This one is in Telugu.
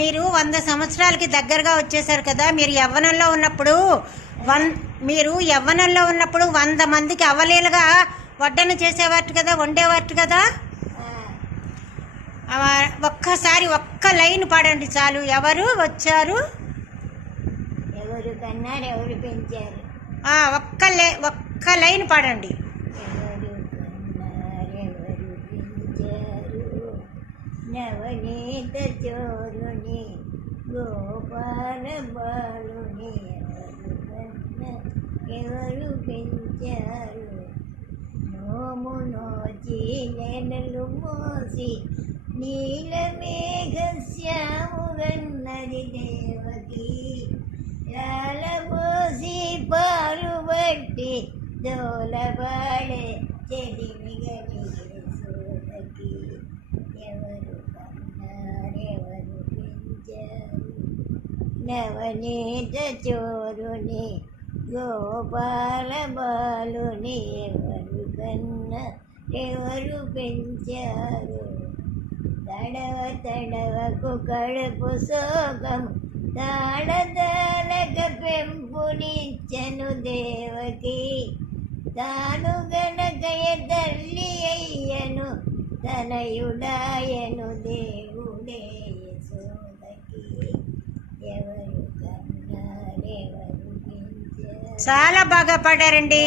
మీరు 100 సంవత్సరాలకి దగ్గరగా వచ్చేసారు కదా. మీరు యవ్వనంలో ఉన్నప్పుడు 100 మందికి అవలీలుగా వడ్డన చేసేవారు కదా, వండేవారు కదా. ఒక్కసారి ఒక్క లైన్ పాడండి చాలు. ఎవరు వచ్చారు, ఎవరు కన్నారు, ఎవరు పెంచారు. ఒక్క లైన్ పాడండి. ఎవరు కన్నారు, ఎవరు పెంచారు, నవనీత చోరుని గోపాల బాలుని ఎవరు కన్న ఎవరు పెంచారు. నోము నోచి నెలలు మోసి నీలమేఘ శ్యాముగన్నది దేవకి, రాలబోసి పాలు బట్టి దోలబాడే చెడిమిగలిగే సోదకి, ఎవరు కన్నారెవరు పెంచారు. నవనీత చోరుని గోపాల బాలుని ఎవరు కన్న ఎవరు పెంచారు. తడవ తడవకు కడుపు శోకం తాళదాలక పెంపునిచ్చను దేవకి, తాను గనకయ తల్లి అయ్యను తనయుడాయను దేవుడే యశోదకి, ఎవరు కన్నారెవరు పెంచారు. చాలా బాగా పాడారండి.